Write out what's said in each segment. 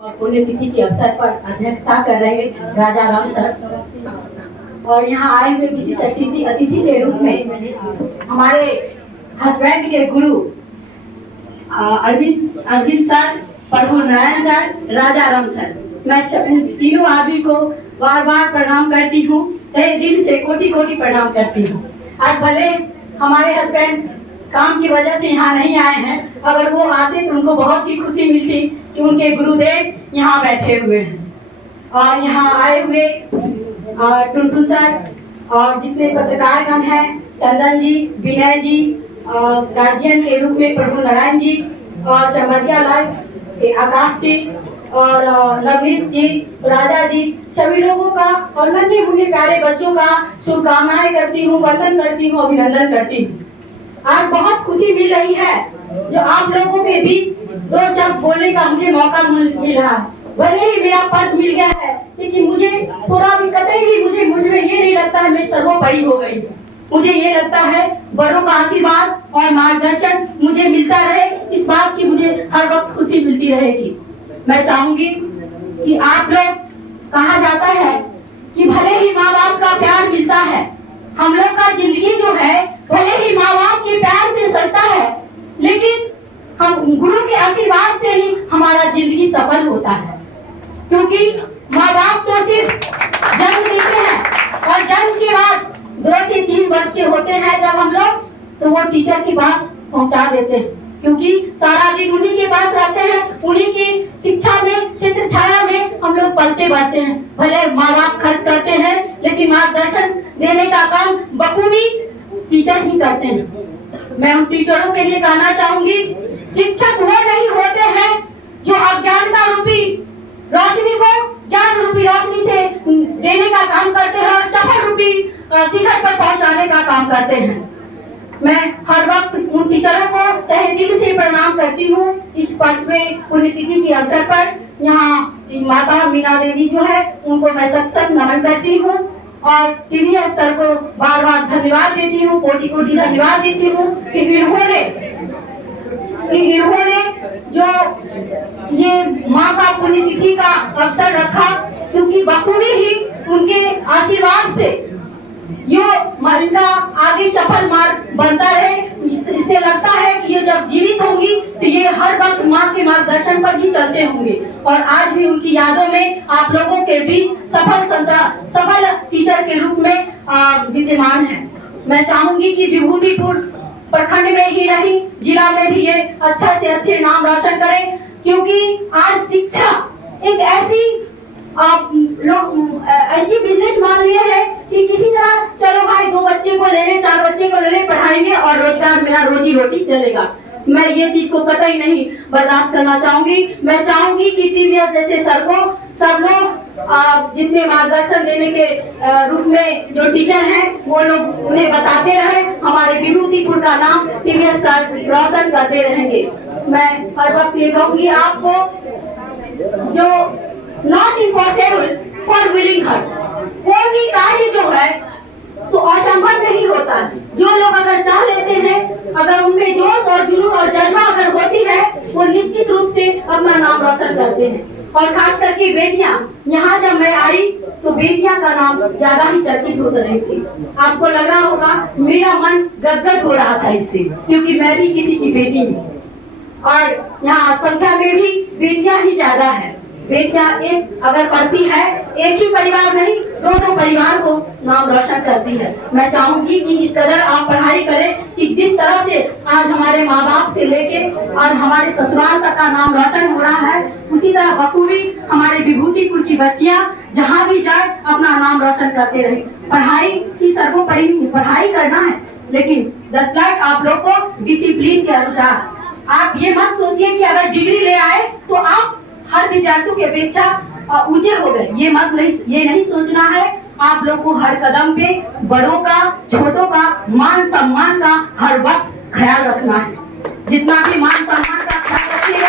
और पुण्यतिथि के अवसर पर अध्यक्षता कर रहे राजा राम सर और यहाँ आए हुए विशिष्ट अतिथि के रूप में हमारे हस्बैंड के गुरु अरविंद सर, प्रभु नारायण सर, राजा राम सर, मैं तीनों आदमी को बार बार प्रणाम करती हूँ, तहे दिल से कोटि कोटि प्रणाम करती हूँ। आज भले हमारे हस्बैंड काम की वजह से यहाँ नहीं आए हैं, अगर वो आते तो उनको बहुत ही खुशी मिलती कि उनके गुरुदेव यहाँ बैठे हुए हैं। और यहाँ आए हुए टुनटुन सर और जितने पत्रकारगण हैं, चंदन जी, विनय जी, गार्जियन के रूप में प्रभु नारायण जी और चमरिया लाल, आकाश जी और नवनीत जी, राजा जी, सभी लोगों का और नन्हे मुन्ने प्यारे बच्चों का शुभकामनाएं करती हूँ, वंदन करती हूँ, अभिनंदन करती हूँ। आज बहुत खुशी मिल रही है जो आप लोगों के भी दो शब्द बोलने का मुझे मौका मिल रहा है। भले ही मेरा पद मिल गया है, लेकिन मुझे थोड़ा भी कतई भी मुझ में ये नहीं लगता है मैं सर्वोपरि हो गई। मुझे ये लगता है बड़ों का आशीर्वाद और मार्गदर्शन मुझे मिलता रहे, इस बात की मुझे हर वक्त खुशी मिलती रहेगी। मैं चाहूंगी कि आप लोग, कहा जाता है कि भले ही माँ बाप का प्यार मिलता है, हम लोग का जिंदगी जो है भले ही माँ बाप के प्यार से चलता है, लेकिन हम गुरु के आशीर्वाद से ही हमारा जिंदगी सफल होता है। क्योंकि माँ बाप तो सिर्फ जन्म देते हैं और जन्म के बाद 2 से 3 वर्ष के होते हैं जब हम लोग, तो वो टीचर के पास पहुंचा देते हैं, क्योंकि सारा दिन उन्हीं के पास रहते हैं, उन्हीं की शिक्षा में, क्षेत्र छाया में हम लोग पलते बढ़ते हैं। भले माँ बाप खर्च करते हैं, लेकिन मार्गदर्शन देने का काम बखूबी टीचर ही करते हैं। मैं उन टीचरों के लिए कहना चाहूंगी, शिक्षक वो नहीं होते हैं जो अज्ञानता रूपी रोशनी को ज्ञान रूपी रोशनी से देने का काम करते हैं और सफल रूपी शिखर पर पहुंचाने का काम करते हैं। मैं हर वक्त उन टीचरों को तहे दिल से प्रणाम करती हूँ। इस 5वें पुण्यतिथि के अवसर पर यहाँ माता मीना देवी जो है उनको मैं सख्त नमन करती हूँ और टीवीएस सर को बार बार धन्यवाद देती हूँ, कोटि कोटि धन्यवाद देती हूँ कि इन्होंने जो ये माँ का पुण्यतिथि का अवसर रखा, क्योंकि बखूबी ही उनके आशीर्वाद से यो इनका आगे सफल मार्ग बनता है। इससे लगता है कि ये जब जीवित होंगी तो ये हर वक्त माँ के मार्गदर्शन पर ही चलते होंगे और आज भी उनकी यादों में आप लोगों के बीच सफल टीचर के रूप में विद्यमान है। मैं चाहूंगी कि विभूतिपुर प्रखंड में ही नहीं, जिला में भी ये अच्छा से अच्छे नाम रोशन करें, क्योंकि आज शिक्षा एक ऐसी बिजनेस मान लिए है कि किसी तरह चलो भाई 2 बच्चे को ले ले, 4 बच्चे को ले ले, पढ़ाएंगे और रोजगार मेरा रोजी रोटी चलेगा। मैं ये चीज को कतई नहीं बर्दाश्त करना चाहूंगी। मैं चाहूंगी कि टीवीएस जैसे सर को सब लोग जितने मार्गदर्शन देने के रूप में जो टीचर हैं वो लोग उन्हें बताते रहे, हमारे विभूतिपुर का नाम टीवीएस सर रोशन करते रहेंगे। मैं हर वक्त ये कहूंगी आपको, जो नॉट इम्पॉसिबल फॉर विलिंग हर, कोई भी कार्य जो है तो असंभव नहीं होता। जो लोग अगर चाह लेते हैं, अगर उनमें जोश और जुनून और जज्बा अगर होती है, वो निश्चित रूप से अपना नाम रोशन करते हैं। और खास करके बेटियां, यहाँ जब मैं आई तो बेटियां का नाम ज्यादा ही चर्चित होते रही थी। आपको लग रहा होगा मेरा मन गदगद हो रहा था इससे, क्योंकि मैं भी किसी की बेटी हूँ और यहाँ संख्या में भी बेटियां ही ज्यादा है। बेटियां एक अगर पढ़ती है, एक ही परिवार नहीं 2-2 परिवार को नाम रोशन करती है। मैं चाहूंगी कि इस तरह आप पढ़ाई करें कि जिस तरह से आज हमारे माँ बाप से लेके और हमारे ससुराल तक का नाम रोशन हो रहा है, उसी तरह बखूबी हमारे विभूतिपुर की बच्चियां जहाँ भी जाए अपना नाम रोशन करते रहे। पढ़ाई की सर्वोपरि पढ़ाई करना है, लेकिन जस्ट लाइक आप लोग को डिसिप्लिन के अनुसार। आप ये मत सोचिए कि अगर डिग्री ले आए तो आप हर विद्यार्थियों की अपेक्षा ऊंचे हो गए। ये नहीं सोचना है। आप लोग को हर कदम पे बड़ों का, छोटों का मान सम्मान का हर वक्त ख्याल रखना है। जितना भी मान सम्मान का ख्याल रखिएगा,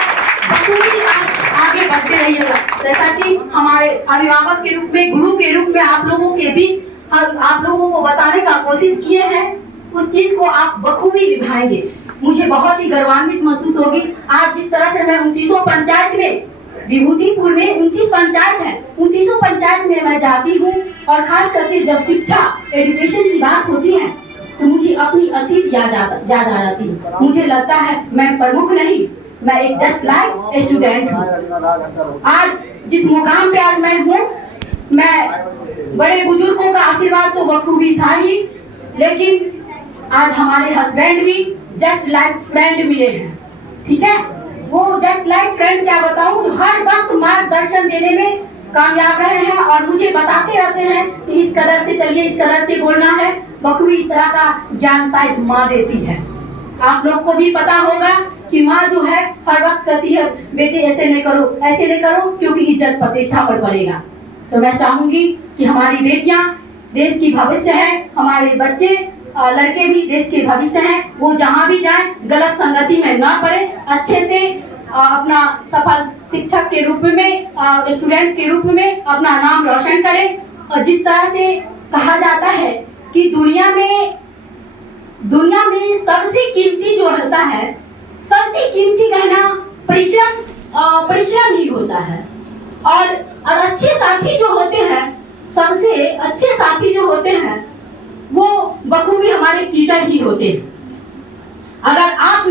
बखूबी आप आगे बढ़ते रहिएगा। जैसा कि हमारे अभिभावक के रूप में, गुरु के रूप में आप लोगों के भी आप लोगों को बताने का कोशिश किए हैं, उस चीज को आप बखूबी निभाएंगे। मुझे बहुत ही गौरवान्वित महसूस होगी आज जिस तरह से मैं 29 पंचायत में विभूतिपुर में 29 पंचायत है, 29 पंचायत में मैं जाती हूँ और खास करके जब शिक्षा एजुकेशन की बात होती है तो मुझे अपनी अतीत याद आ जाती है। मुझे लगता है मैं प्रमुख नहीं, मैं एक जस्ट लाइक स्टूडेंट हूँ। आज जिस मुकाम पे आज मैं हूँ, मैं बड़े बुजुर्गों का आशीर्वाद तो बखूबी था ही, लेकिन आज हमारे हस्बैंड भी जस्ट लाइक फ्रेंड मिले हैं। ठीक है, वो जस्ट लाइक फ्रेंड क्या बताऊं, हर वक्त मार्गदर्शन देने में कामयाब रहे हैं और मुझे बताते रहते हैं कि इस कदर से चलिए, इस कदर से बोलना है। बखूबी इस तरह का ज्ञान शायद माँ देती है। आप लोग को भी पता होगा कि माँ जो है हर वक्त कहती है बेटे ऐसे नहीं करो, ऐसे नहीं करो, क्योंकि इज्जत प्रतिष्ठा पर पड़ेगा। तो मैं चाहूंगी कि हमारी बेटियां देश की भविष्य है, हमारे बच्चे लड़के भी देश के भविष्य हैं। वो जहाँ भी जाएं गलत संगति में ना पड़े, अच्छे से अपना सफल शिक्षक के रूप में, स्टूडेंट के रूप में अपना नाम रोशन करें। और जिस तरह से कहा जाता है कि दुनिया में सबसे कीमती जो होता है, सबसे कीमती गहना परिश्रम ही होता है। और अच्छे साथी जो होते हैं, सबसे अच्छे साथी जो होते हैं वो बखूबी हमारे टीचर ही होते हैं। अगर आप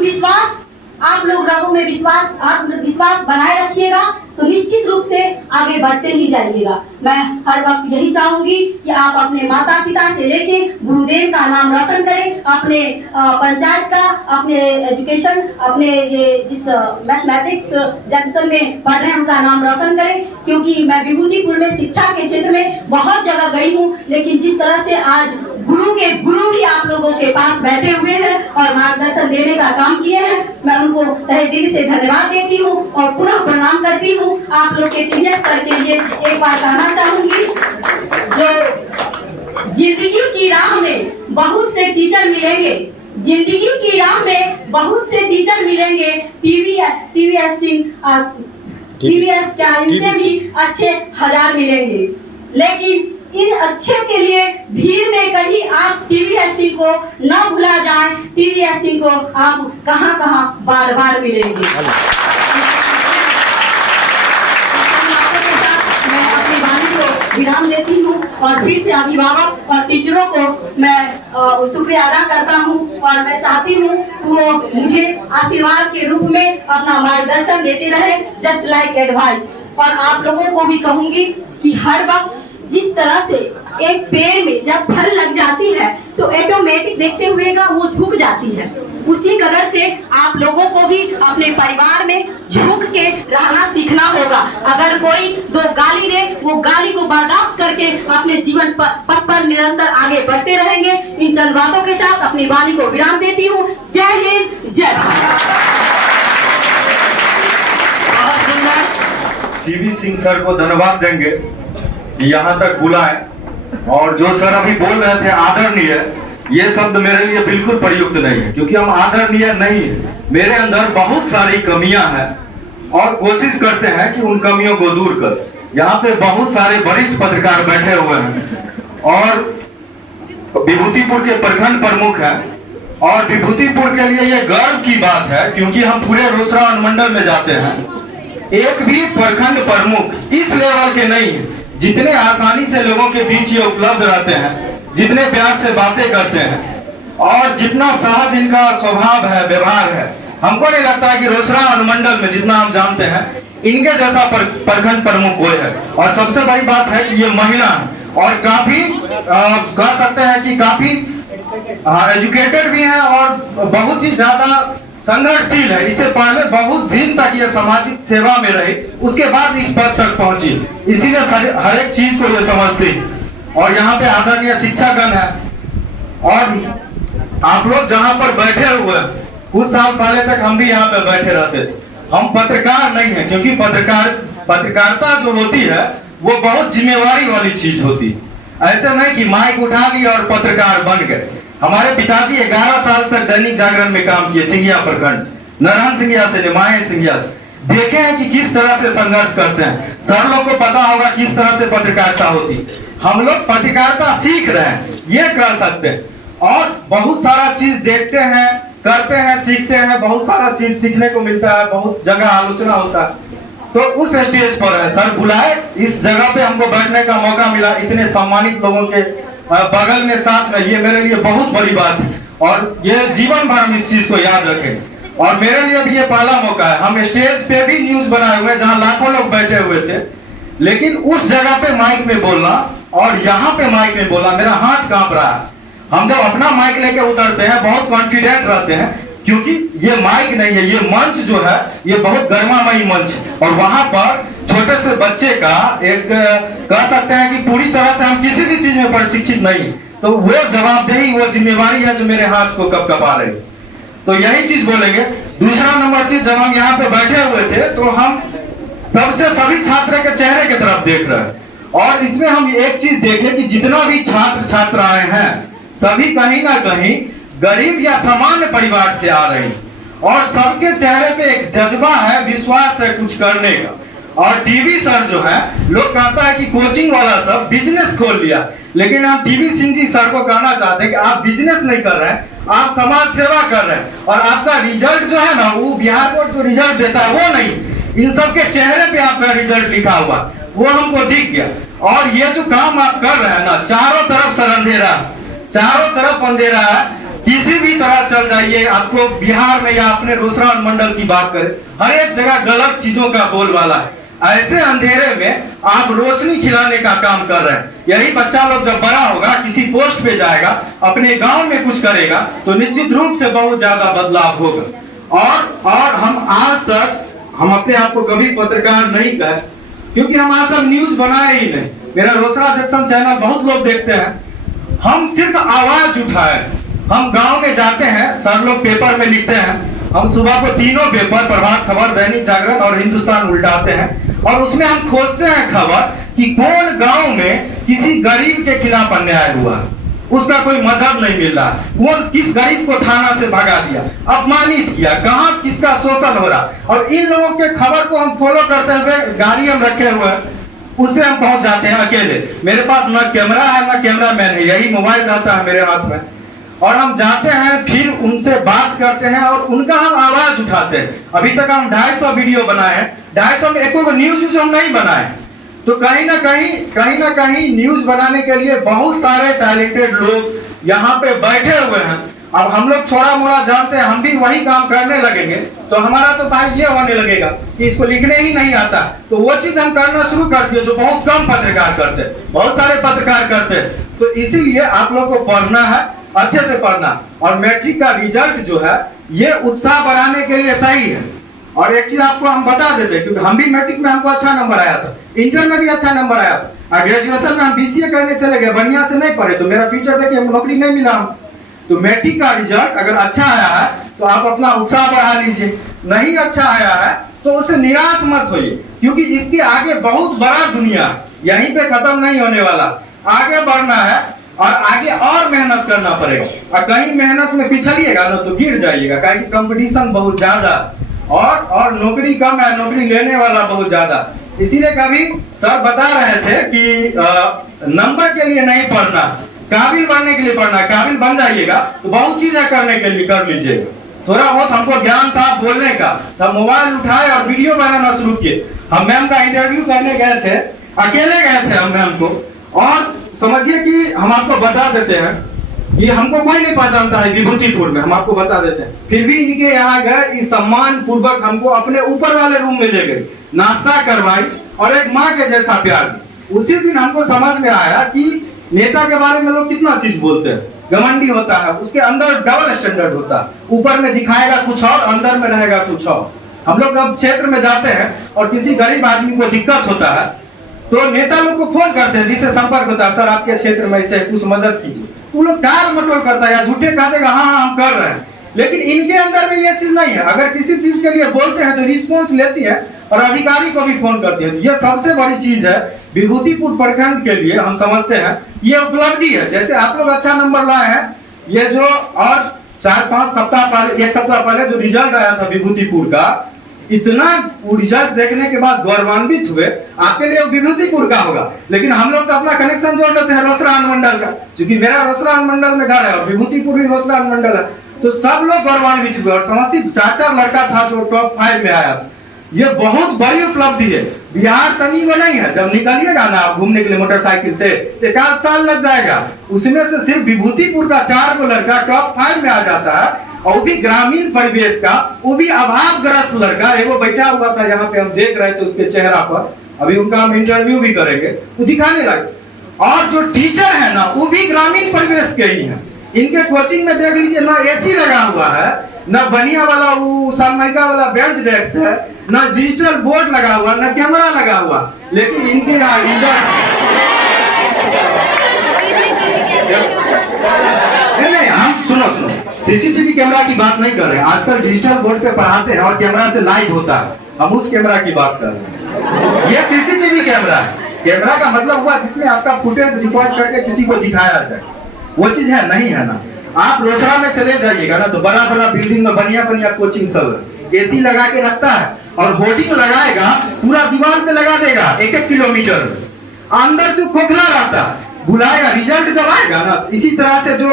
लोग लोगों में विश्वास बनाए रखिएगा तो निश्चित रूप से आगे बढ़ते ही जाइएगा। मैं हर वक्त यही चाहूंगी कि आप अपने माता पिता से लेके गुरुदेव का नाम रोशन करें, अपने पंचायत का, अपने एजुकेशन, अपने ये जिस मैथमेटिक्स जंक्शन में पढ़ रहे हैं उनका नाम रोशन करें। क्योंकि मैं विभूतिपुर में शिक्षा के क्षेत्र में बहुत जगह गई हूँ, लेकिन जिस तरह से आज गुरु भी आप लोगों के पास बैठे हुए हैं और मार्गदर्शन देने का काम किए हैं, मैं उनको तहे दिल से धन्यवाद देती हूँ और पुनः प्रणाम करती हूँ। आप लोग के टीचर सर के लिए एक बार कहना चाहूंगी, जो जिंदगी की राह में बहुत से टीचर मिलेंगे, जिंदगी की राह में बहुत से टीचर मिलेंगे, टीवीएस क्या इनसे भी अच्छे हजार मिलेंगे, लेकिन इन अच्छे के लिए भीड़ में कहीं आप टीवीएससी को न भुला जाएं। टीवीएससी को आप कहां बार बार मिलेंगे। मैं अपनी वाणी को विराम देती हूँ और फिर से अभिभावक और टीचरों को मैं शुक्रिया अदा करता हूँ और मैं चाहती हूँ वो मुझे आशीर्वाद के रूप में अपना मार्गदर्शन देते रहे, जस्ट लाइक एडवाइस। और आप लोगों को भी कहूंगी कि हर वक्त जिस तरह से एक पेड़ में जब फल लग जाती है तो ऑटोमेटिक देखते हुए वो झुक जाती है, उसी कदर से आप लोगों को भी अपने परिवार में झुक के रहना सीखना होगा। अगर कोई दो गाली दे, वो गाली को बर्दाश्त करके अपने जीवन पथ पर निरंतर आगे बढ़ते रहेंगे। इन चंद बातों के साथ अपनी वाणी को विराम देती हूँ। जय हिंद, जय भारत। बहुत सुंदर। टीवी सिंह सर को धन्यवाद देंगे यहाँ तक बुलाए। और जो सर अभी बोल रहे थे आदरणीय, ये शब्द मेरे लिए बिल्कुल प्रयुक्त नहीं है, क्योंकि हम आदरणीय नहीं है। मेरे अंदर बहुत सारी कमियां हैं और कोशिश करते हैं कि उन कमियों को दूर कर। यहाँ पे बहुत सारे वरिष्ठ पत्रकार बैठे हुए हैं और विभूतिपुर के प्रखंड प्रमुख हैं, और विभूतिपुर के लिए ये गर्व की बात है क्योंकि हम पूरे रोसड़ा अनुमंडल में जाते हैं, एक भी प्रखंड प्रमुख इस लेवल के नहीं है। जितने आसानी से लोगों के बीच ये उपलब्ध रहते हैं, जितने प्यार से बातें करते हैं और जितना सहज इनका स्वभाव है, व्यवहार है, हमको नहीं लगता है कि रोसड़ा अनुमंडल में जितना हम जानते हैं इनके जैसा प्रखंड प्रमुख कोई है। और सबसे बड़ी बात है कि ये महिला है और काफी कह सकते हैं कि काफी एजुकेटेड भी है और बहुत ही ज्यादा संघर्षशील है। इससे पहले बहुत दिन तक ये सामाजिक सेवा में रही, उसके बाद इस पद तक पहुंची, इसीलिए हर एक चीज को ये समझती। और यहाँ पे आदरणीय शिक्षागण है और आप लोग जहाँ पर बैठे हुए कुछ साल पहले तक हम भी यहाँ पे बैठे रहते थे। हम पत्रकार नहीं है, क्योंकि पत्रकारिता जो होती है वो बहुत जिम्मेवारी वाली चीज होती है। ऐसे नहीं कि माइक उठा ली और पत्रकार बन गए। हमारे पिताजी 11 साल तक दैनिक जागरण में काम किए, सिंघिया प्रखंड से, नारायण सिंघिया से, निमाय सिंघिया से। देखे हैं कि किस तरह से संघर्ष करते हैं। सर लोग को पता होगा किस तरह से पत्रकारिता होती। हम लोग पत्रकारिता सीख रहे हैं, ये कर सकते हैं। और बहुत सारा चीज देखते हैं, करते हैं, सीखते हैं, बहुत सारा चीज सीखने को मिलता है, बहुत जगह आलोचना होता है। तो उस स्टेज पर है सर बुलाए, इस जगह पे हमको बैठने का मौका मिला इतने सम्मानित लोगों के बगल में साथ में, ये मेरे लिए बहुत बड़ी बात है और ये जीवन भर हम इस चीज को याद रखें। और मेरे लिए भी ये पहला मौका है, हम स्टेज पे भी न्यूज बनाए हुए जहां लाखों लोग बैठे हुए थे, लेकिन उस जगह पे माइक में बोलना और यहाँ पे माइक में बोलना, मेरा हाथ कांप रहा है। हम जब अपना माइक लेके उतरते हैं बहुत कॉन्फिडेंट रहते हैं, क्योंकि ये माइक नहीं है, ये मंच जो है ये बहुत गर्मामयी मंच है और वहां पर छोटे से बच्चे का एक कह सकते हैं कि पूरी तरह से हम किसी भी चीज में प्रशिक्षित नहीं, तो वो जवाबदेही वो जिम्मेवारी है जो मेरे हाथ को कपकपा रही। तो यही चीज बोलेंगे। दूसरा नंबर चीज, जब हम यहाँ पे बैठे हुए थे तो हम तब से सभी छात्र के चेहरे की तरफ देख रहे हैं और इसमें हम एक चीज देखें कि जितना भी छात्र छात्राएं हैं सभी कहीं ना कहीं गरीब या सामान्य परिवार से आ रही और सबके चेहरे पे एक जज्बा है, विश्वास है कुछ करने का। और टीवी सर जो है, लोग कहता है कि कोचिंग वाला सब बिजनेस खोल लिया, लेकिन हम टीवी सिंह जी सर को कहना चाहते हैं कि आप बिजनेस नहीं कर रहे हैं, आप समाज सेवा कर रहे हैं और आपका रिजल्ट जो है ना, वो बिहार बोर्ड जो रिजल्ट देता है वो नहीं, इन सबके चेहरे पे आपका रिजल्ट लिखा हुआ वो हमको दिख गया। और ये जो काम आप कर रहे हैं ना, चारों तरफ सर अंधेरा, चारों तरफ अंधेरा है, किसी भी तरह चल जाइए, आपको बिहार में या अपने रोसड़ा मंडल की बात करें, हर एक जगह गलत चीजों का बोलबाला है। ऐसे अंधेरे में आप रोशनी खिलाने का काम कर रहे हैं। यही बच्चा लोग जब बड़ा होगा, किसी पोस्ट पे जाएगा, अपने गांव में कुछ करेगा, तो निश्चित रूप से बहुत ज्यादा बदलाव होगा। और हम आज तक हम अपने आप को कभी पत्रकार नहीं कहे, क्योंकि हम आज तक न्यूज बनाए ही नहीं। मेरा रोसड़ा जंक्शन चैनल बहुत लोग देखते हैं, हम सिर्फ आवाज उठाए। हम गांव में जाते हैं, सर लोग पेपर में लिखते हैं, हम सुबह को तीनों पेपर, प्रभात खबर, दैनिक जागरण और हिंदुस्तान उल्टाते हैं और उसमें हम खोजते हैं खबर कि कौन गांव में किसी गरीब के खिलाफ अन्याय हुआ, उसका कोई मदद नहीं मिल रहा, कौन किस गरीब को थाना से भगा दिया, अपमानित किया, कहां किसका शोषण हो रहा। और इन लोगों के खबर को हम फॉलो करते हुए, गाड़ी हम रखे हुए, उससे हम पहुंच जाते हैं अकेले। मेरे पास न कैमरा है न कैमरामैन है, यही मोबाइल रहता है मेरे हाथ में, और हम जाते हैं, फिर उनसे बात करते हैं और उनका हम आवाज उठाते हैं। अभी तक हम 250 वीडियो बनाए हैं, 250 में एको न्यूज हम नहीं बनाए। तो कहीं ना कहीं न्यूज बनाने के लिए बहुत सारे टैलेंटेड लोग यहाँ पे बैठे हुए हैं। अब हम लोग थोड़ा मोड़ा जानते हैं, हम भी वही काम करने लगेंगे तो हमारा तो भाई ये होने लगेगा कि इसको लिखने ही नहीं आता, तो वो चीज हम करना शुरू कर दिए जो बहुत कम पत्रकार करते हैं, बहुत सारे पत्रकार करते हैं। तो इसीलिए आप लोग को पढ़ना है, अच्छे से पढ़ना, और मैट्रिक का रिजल्ट जो है ये उत्साह बढ़ाने के लिए सही है। और एक चीज आपको हम बता देते हैं, क्योंकि हम भी मैट्रिक में हमको अच्छा नंबर आया था, इंटर में भी अच्छा नंबर आया था, और ग्रेजुएशन में हम बीसीए करने चले गए, बढ़िया से नहीं पढ़े तो मेरा फ्यूचर देखिए नौकरी नहीं मिला। तो मैट्रिक का रिजल्ट अगर अच्छा आया है तो आप अपना उत्साह बढ़ा लीजिए, नहीं अच्छा आया है तो उससे निराश मत होइए, क्योंकि इसके आगे बहुत बड़ा दुनिया, यहीं पे खत्म नहीं होने वाला, आगे बढ़ना है और आगे और मेहनत करना पड़ेगा। और कहीं मेहनत में पिछड़िएगा ना तो गिर जाइएगा, क्योंकि कंपटीशन बहुत ज्यादा और नौकरी कम है, नौकरी लेने वाला बहुत ज्यादा। इसीलिए कभी सर बता रहे थे कि नंबर के लिए नहीं पढ़ना, काबिल बनने के लिए पढ़ना। काबिल बन जाइएगा तो बहुत चीजें करने के लिए कर लीजिएगा। थोड़ा बहुत हमको ज्ञान था बोलने का, तो मोबाइल उठाए और वीडियो बनाना शुरू किए। हम मैम का इंटरव्यू करने गए थे, अकेले गए थे हम मैम को, और समझिए कि हम आपको बता देते हैं, ये हमको कोई नहीं पहचानता है विभूतिपुर में, हम आपको बता देते हैं। फिर भी इनके यहाँ गए, इस सम्मान पूर्वक हमको अपने ऊपर वाले रूम में ले गए, नाश्ता करवाई और एक माँ के जैसा प्यार दी। उसी दिन हमको समझ में आया कि नेता के बारे में लोग कितना चीज बोलते हैं, घमंडी होता है, उसके अंदर डबल स्टैंडर्ड होता है, ऊपर में दिखाएगा कुछ और, अंदर में रहेगा कुछ और। हम लोग अब क्षेत्र में जाते हैं और किसी गरीब आदमी को दिक्कत होता है तो नेता लोग को फोन करते हैं, जिससे संपर्क होता है, सर आपके क्षेत्र में इसे कुछ मदद कीजिए, वो लोग टाल मटोल करता है या झूठे कह देगा हाँ हम कर रहे हैं। लेकिन इनके अंदर में ये चीज नहीं है, अगर किसी चीज के लिए बोलते हैं तो रिस्पॉन्स लेती है और अधिकारी को भी फोन करती है। ये सबसे बड़ी चीज है विभूतिपुर प्रखंड के लिए, हम समझते हैं ये उपलब्धि है। जैसे आप लोग अच्छा नंबर लाए हैं, ये जो और 4-5 सप्ताह पहले, 1 सप्ताह पहले जो रिजल्ट आया था विभूतिपुर का, इतना रिजल्ट देखने के बाद गौरवान्वित हुए। आपके लिए विभूतिपुर का होगा, लेकिन हम लोग तो अपना कनेक्शन जोड़ लेते हैं रोसड़ा अनुमंडल का, क्योंकि मेरा रोसड़ा अनुमंडल में घर है और विभूतिपुर भी रोसड़ा अनुमंडल है, तो सब लोग गौरवान्वित हुए। और समस्तीपुर 4 लड़का था जो टॉप 5 में आया था, ये बहुत बड़ी उपलब्धि है। बिहार तनी वो नहीं है, जब निकलिएगा ना आप घूमने के लिए मोटरसाइकिल से, 1 साल लग जाएगा। उसमें से सिर्फ विभूतिपुर का 4 गो लड़का टॉप 5 में आ जाता है, और वो भी ग्रामीण परिवेश का, वो भी अभावग्रस्त लड़का। एगो बैठा हुआ था यहाँ पे, हम देख रहे थे उसके चेहरा पर, अभी उनका हम इंटरव्यू भी करेंगे, वो दिखाने लगे। और जो टीचर है ना, वो भी ग्रामीण परिवेश के ही है। इनके कोचिंग में देख लीजिए, ना एसी लगा हुआ है, ना बढ़िया वाला वो सनमाइका वाला बेंच डेस्क है, ना डिजिटल बोर्ड लगा हुआ, ना कैमरा लगा हुआ, लेकिन इनके यहाँ नहीं, हम सुनो सीसीटीवी कैमरा की बात नहीं कर रहे हैं। आजकल डिजिटल बोर्ड पे पढ़ाते हैं और कैमरा से लाइव होता है, हम उस कैमरा की बात कर रहे हैं। ये सीसीटीवी कैमरा है। कैमरा का मतलब हुआ जिसमें आपका फुटेज रिकॉर्ड करके किसी को दिखाया जाए, वो चीज है नहीं है ना। आप रोसड़ा में चले जाइएगा ना, तो बड़ा बड़ा बिल्डिंग में बढ़िया कोचिंग सब एसी लगा के रखता है, और होर्डिंग लगाएगा, पूरा दीवार पे लगा देगा 1-1 किलोमीटर, अंदर से खोखला रहता, बुलाएगा, रिजल्ट जब आएगा ना, तो इसी तरह से जो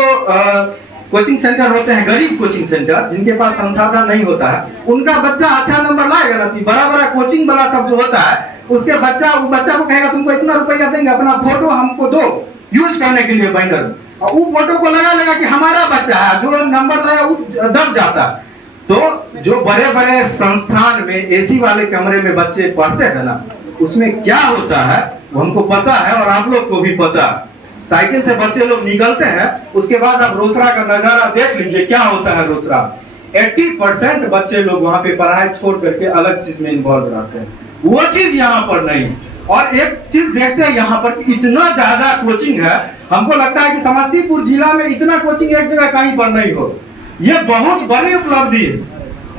कोचिंग सेंटर होते हैं, गरीब कोचिंग सेंटर, जिनके पास संसाधन नहीं होता है, उनका बच्चा अच्छा नंबर लाएगा ना, तो बड़ा कोचिंग वाला सब जो होता है, उसके बच्चा को कहेगा तुमको इतना रुपया देंगे, अपना फोटो हमको दो यूज करने के लिए बैनर, और वो फोटो को लगा कि हमारा बच्चा है, जो नंबर लाया वो दब जाता। तो जो बड़े बड़े संस्थान में एसी वाले कमरे में बच्चे पढ़ते हैं ना, उसमें क्या होता है वो हमको पता है, और आप लोग को भी पता। साइकिल से बच्चे लोग निकलते हैं, उसके बाद आप रोसड़ा का नजारा देख लीजिए, क्या होता है रोसड़ा। 80% बच्चे लोग वहां पे पढ़ाई छोड़ करके अलग चीज में इन्वॉल्व रहते हैं, वो चीज यहाँ पर नहीं। और एक चीज देखते हैं यहाँ पर कि इतना ज्यादा कोचिंग है, हमको लगता है कि समस्तीपुर जिला में इतना कोचिंग एक जगह कहीं पर नहीं हो। ये बहुत बड़ी उपलब्धि है।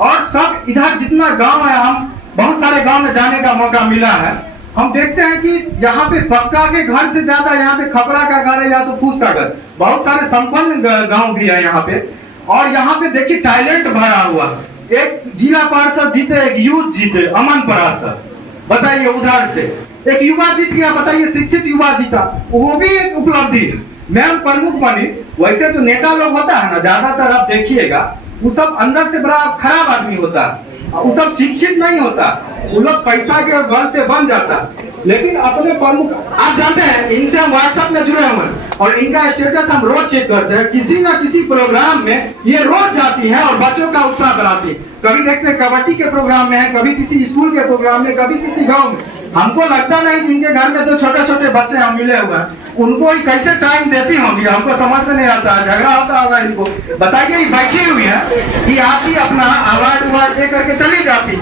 और सब इधर जितना गांव है, हम बहुत सारे गांव में जाने का मौका मिला है, हम देखते हैं कि यहाँ पे पक्का के घर से ज्यादा यहाँ पे खपरा का घर है या तो फूस का घर, बहुत सारे संपन्न गांव भी है यहाँ पे। और यहाँ पे देखिए टैलेंट भरा हुआ, एक जिला पार्षद जीते, एक यूथ जीते, अमन पार्षद, बताइए उधर से एक युवा जीत गया, बताइए शिक्षित युवा जीता, वो भी एक उपलब्धि है। मैम प्रमुख बनी। वैसे जो नेता लोग होता है ना, ज्यादातर आप देखिएगा वो सब अंदर से बड़ा खराब आदमी होता है, वो सब शिक्षित नहीं होता, वो लोग पैसा के बल पे बन जाता। लेकिन अपने प्रमुख, आप जानते हैं इनसे हम व्हाट्सएप में जुड़े हुए हैं, और इनका स्टेटस हम रोज चेक करते हैं। किसी ना किसी प्रोग्राम में ये रोज जाती है और बच्चों का उत्साह बढ़ाती है। कभी देखते हैं कबड्डी के प्रोग्राम में है, कभी किसी स्कूल के प्रोग्राम में, कभी किसी गाँव में। हमको लगता नहीं कि इनके घर में जो छोटे छोटे बच्चे हम मिले हुए हैं, उनको ही कैसे टाइम देती होंगी, हमको समझ में नहीं आता। झगड़ा होता होगा इनको। बताइए, बैठी हुई है कि आप ही अपना अवार्ड दे करके चली जाती।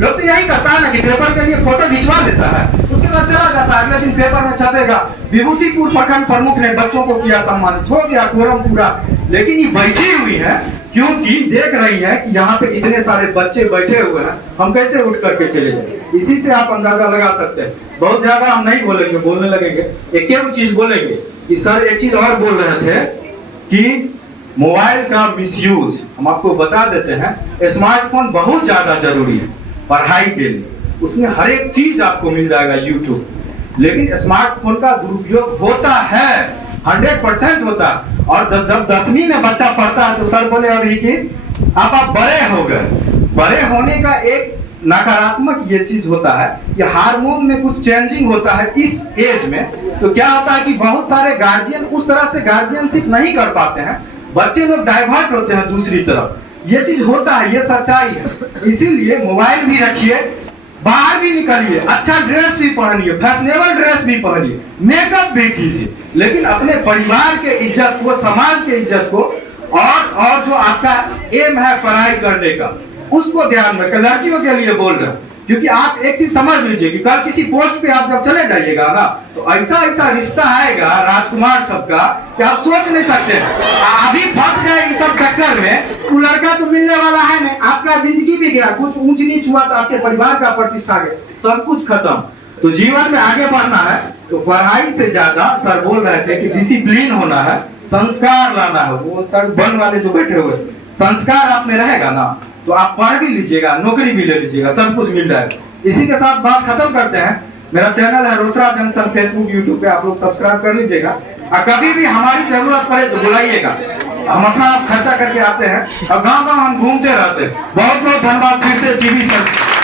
लोग तो यही करता है ना कि पेपर के लिए फोटो खिंचवा लेता है, उसके बाद चला जाता है, अगले दिन पेपर में छपेगा विभूतिपुर प्रखंड प्रमुख ने बच्चों को किया सम्मानित, हो गया कोरम पूरा। लेकिन ये बैठी हुई है क्योंकि देख रही है कि यहाँ पे इतने सारे बच्चे बैठे हुए हैं, हम कैसे उठ करके चले जाए। इसी से आप अंदाजा लगा सकते हैं। बहुत ज्यादा हम नहीं बोलेंगे, बोलने लगेंगे एक चीज बोलेंगे कि सर एक चीज और बोल रहे थे कि मोबाइल का मिसयूज हम आपको बता देते हैं। स्मार्टफोन बहुत ज्यादा जरूरी है पढ़ाई के लिए, उसमें हर एक चीज आपको मिल जाएगा यूट्यूब। लेकिन स्मार्टफोन का दुरुपयोग होता है, 100% होता। और जब 10वीं में बच्चा पढ़ता है तो सर बोले अभी कि आप बड़े हो गए। बड़े होने का एक नकारात्मक ये चीज होता है, ये हार्मोन में कुछ चेंजिंग होता है इस एज में। तो क्या होता है कि बहुत सारे गार्जियन उस तरह से गार्जियनशिप नहीं कर पाते हैं, बच्चे लोग डाइवर्ट होते हैं दूसरी तरफ। ये चीज होता है, ये सच्चाई है। इसीलिए मोबाइल भी रखिए, बाहर भी निकलिए, अच्छा ड्रेस भी पहनिए, फैशनेबल ड्रेस भी पहनिए, मेकअप भी कीजिए, लेकिन अपने परिवार के इज्जत को, समाज के इज्जत को, और जो आपका एम है पढ़ाई करने का, उसको ध्यान रखें। लड़कियों के लिए बोल रहे हैं, क्योंकि आप एक चीज समझ लीजिए कि कल किसी पोस्ट पे आप जब चले जाइएगा ना, तो ऐसा रिश्ता आएगा राजकुमार सबका कि आप सोच नहीं सकते। अभी फंस गए इस सब चक्कर में, वो लड़का तो मिलने वाला है नहीं, आपका जिंदगी भी गया, कुछ ऊंच नीच हुआ तो आपके परिवार का प्रतिष्ठा गया, सब कुछ खत्म। तो जीवन में आगे बढ़ना है तो पढ़ाई से ज्यादा सर बोल रहे थे कि डिसिप्लिन होना है, संस्कार लाना है। वो सर बन वाले जो बैठे हुए, संस्कार आप में रहेगा ना तो आप पढ़ भी लीजिएगा, नौकरी भी ले लीजिएगा, सब कुछ मिल जाएगा। इसी के साथ बात खत्म करते हैं। मेरा चैनल है रोसड़ा जंक्शन, फेसबुक यूट्यूब पे आप लोग सब्सक्राइब कर लीजिएगा, और कभी भी हमारी जरूरत पड़े तो बुलाइएगा, हम अपना खर्चा करके आते हैं और गाँव गाँव हम घूमते रहते हैं। बहुत बहुत धन्यवाद फिर से टीवी सर।